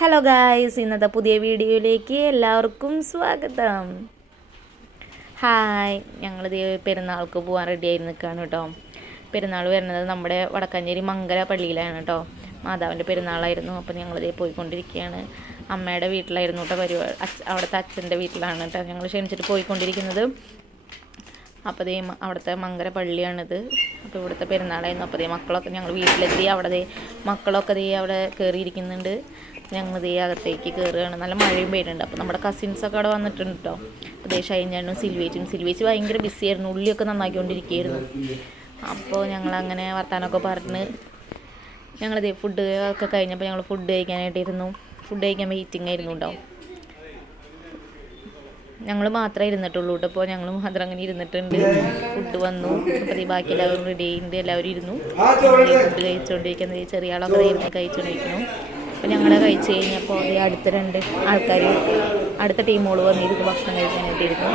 Hello guys, ഇന്നത്തെ പുതിയ വീഡിയോയിലേക്ക് എല്ലാവർക്കും സ്വാഗതം. ഹായ്, ഞങ്ങളിത് പെരുന്നാൾക്ക് പോകാൻ റെഡി ആയി നിൽക്കുകയാണ് കേട്ടോ. പെരുന്നാൾ വരുന്നത് നമ്മുടെ വടക്കാഞ്ചേരി മങ്കര പള്ളിയിലാണ് കേട്ടോ. മാതാവിൻ്റെ പെരുന്നാളായിരുന്നു. അപ്പോൾ ഞങ്ങളിതേ പോയിക്കൊണ്ടിരിക്കുകയാണ്. അമ്മയുടെ വീട്ടിലായിരുന്നു കേട്ടോ പരിപാടി. അവിടുത്തെ അച്ഛൻ്റെ വീട്ടിലാണ് കേട്ടോ ഞങ്ങൾ ക്ഷണിച്ചിട്ട് പോയിക്കൊണ്ടിരിക്കുന്നത്. അപ്പോൾ ദേ അവിടുത്തെ മങ്കര പള്ളിയാണിത്. അപ്പോൾ ഇവിടുത്തെ പെരുന്നാളായിരുന്നു. അപ്പോൾ ദേ മക്കളൊക്കെ ഞങ്ങൾ വീട്ടിലെത്തി. അവിടെ മക്കളൊക്കെ അവിടെ കയറിയിരിക്കുന്നുണ്ട്. ഞങ്ങൾ അകത്തേക്ക് കയറുകയാണ്. നല്ല മഴയും പെയ്യുന്നുണ്ട്. അപ്പോൾ നമ്മുടെ കസിൻസൊക്കെ അവിടെ വന്നിട്ടുണ്ട് കേട്ടോ. അപ്പോൾ ഷൈൻചാണ്ടും സിൽവേച്ചി ഭയങ്കര ബിസിയായിരുന്നു. ഉള്ളിയൊക്കെ നന്നാക്കിക്കൊണ്ടിരിക്കുകയായിരുന്നു. അപ്പോൾ ഞങ്ങളങ്ങനെ വർത്താനമൊക്കെ പറഞ്ഞ് ഫുഡ് ഒക്കെ കഴിഞ്ഞപ്പോൾ ഞങ്ങൾ ഫുഡ് കഴിക്കാനായിട്ടിരുന്നു. ഫുഡ് കഴിക്കാൻ വെയിറ്റിംഗ് ആയിരുന്നു കേട്ടോ. ഞങ്ങൾ മാത്രമേ ഇരുന്നിട്ടുള്ളൂ കേട്ടോ. അപ്പോൾ ഞങ്ങൾ മാത്രം അങ്ങനെ ഇരുന്നിട്ടുണ്ട്. ഫുഡ് വന്നു. അപ്പോൾ ബാക്കി എല്ലാവരും റെഡി ആയിട്ടുണ്ട്. എല്ലാവരും ഇരുന്നു. ഫുഡ് കഴിച്ചുകൊണ്ടിരിക്കുന്നത് ചെറിയ ആളൊക്കെ ഇരുന്ന് കഴിച്ചുകൊണ്ടിരിക്കുന്നു. അപ്പോൾ ഞങ്ങൾ കഴിച്ച് കഴിഞ്ഞപ്പോൾ അടുത്ത രണ്ട് ആൾക്കാർ അടുത്ത ടീമുകൾ വന്നിരുന്നു ഭക്ഷണം കഴിക്കാനായിട്ടിരുന്നു.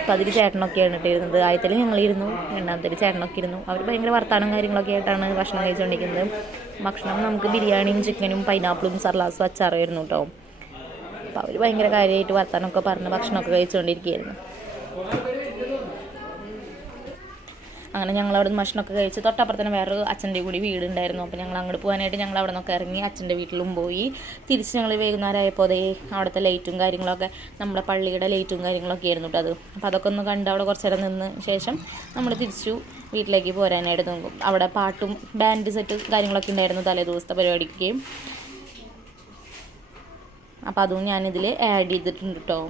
അപ്പോൾ അതിൽ ചേട്ടനൊക്കെയാണ് ഇട്ടിരുന്നത്. ആദ്യത്തിൽ ഞങ്ങളിരുന്നു, രണ്ടാമത്തെ ചേട്ടനൊക്കെ ഇരുന്നു. അവർ ഭയങ്കര വർത്താനം കാര്യങ്ങളൊക്കെ ആയിട്ടാണ് ഭക്ഷണം കഴിച്ചുകൊണ്ടിരിക്കുന്നത്. ഭക്ഷണം നമുക്ക് ബിരിയാണിയും ചിക്കനും പൈനാപ്പിളും സർലാസും അച്ചാറായിരുന്നു കേട്ടോ. അപ്പോൾ അവർ ഭയങ്കര കാര്യമായിട്ട് വർത്താനമൊക്കെ പറഞ്ഞ് ഭക്ഷണമൊക്കെ കഴിച്ചുകൊണ്ടിരിക്കുകയായിരുന്നു. അങ്ങനെ ഞങ്ങൾ അവിടെ നിന്ന് ഭക്ഷണമൊക്കെ കഴിച്ച് തൊട്ടപ്പുറത്തന്നെ വേറൊരു അച്ഛൻ്റെ കൂടി വീടുണ്ടായിരുന്നു. അപ്പോൾ ഞങ്ങൾ അങ്ങോട്ട് പോകാനായിട്ട് ഞങ്ങൾ അവിടെ നിന്നൊക്കെ ഇറങ്ങി അച്ഛൻ്റെ വീട്ടിലും പോയി. തിരിച്ച് ഞങ്ങൾ വൈകുന്നേരമായപ്പോൾ അവിടുത്തെ ലൈറ്റും കാര്യങ്ങളൊക്കെ നമ്മുടെ പള്ളിയുടെ ലൈറ്റും കാര്യങ്ങളൊക്കെ ആയിരുന്നു കേട്ടോ അത്. അപ്പോൾ അതൊക്കെ ഒന്ന് കണ്ട് അവിടെ കുറച്ച് നേരം നിന്ന് ശേഷം നമ്മൾ തിരിച്ചു വീട്ടിലേക്ക് പോരാനായിട്ട് നോക്കും. അവിടെ പാട്ടും ബാൻഡ് സെറ്റ് കാര്യങ്ങളൊക്കെ ഉണ്ടായിരുന്നു തലേ ദിവസത്തെ പരിപാടിക്ക്. അപ്പോൾ അതും ഞാനിതിൽ ആഡ് ചെയ്തിട്ടുണ്ട് കേട്ടോ.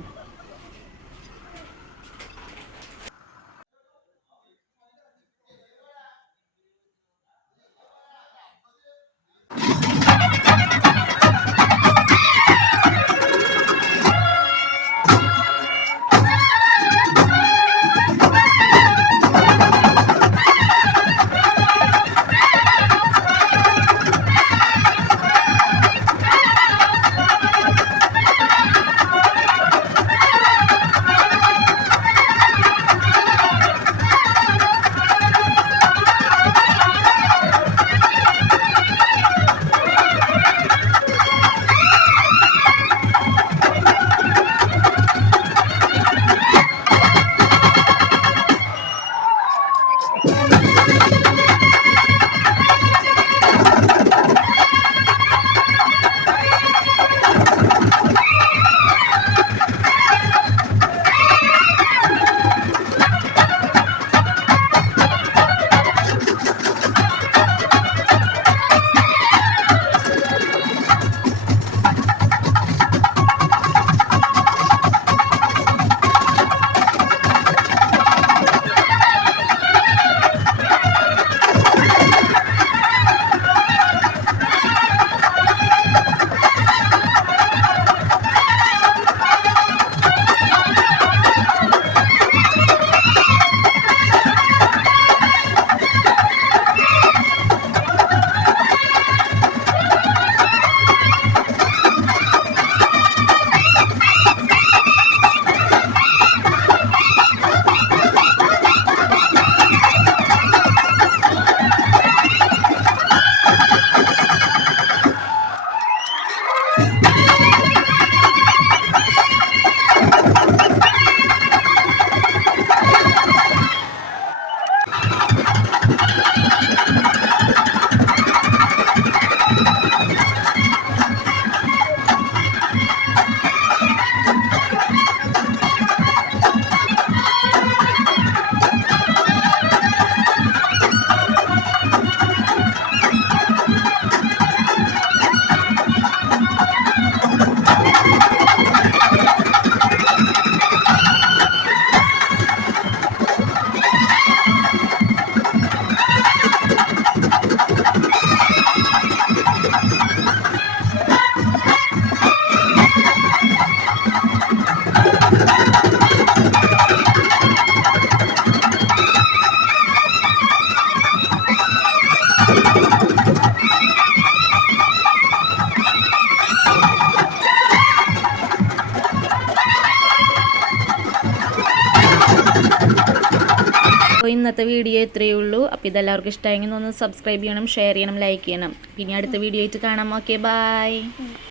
അപ്പോൾ ഇന്നത്തെ വീഡിയോ ഇത്രയേ ഉള്ളൂ. അപ്പോൾ ഇതെല്ലാവർക്കും ഇഷ്ടമായെങ്കിൽ ഒന്ന് സബ്സ്ക്രൈബ് ചെയ്യണം, ഷെയർ ചെയ്യണം, ലൈക്ക് ചെയ്യണം. പിന്നെ അടുത്ത വീഡിയോ ആയിട്ട് കാണാം. Okay, by.